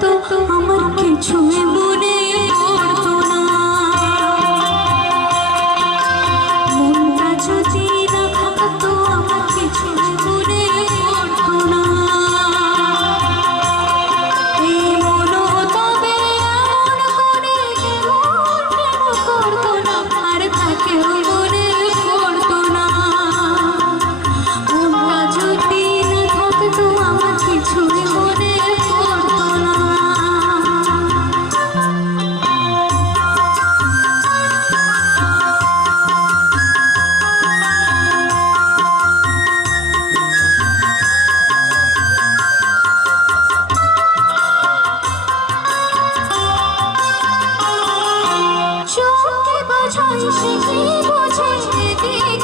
তো আমার কিছু 唱一支《听不清的》。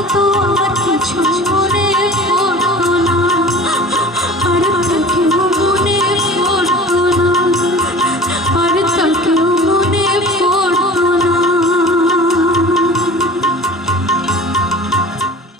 থাকতো আমার কিছু মনে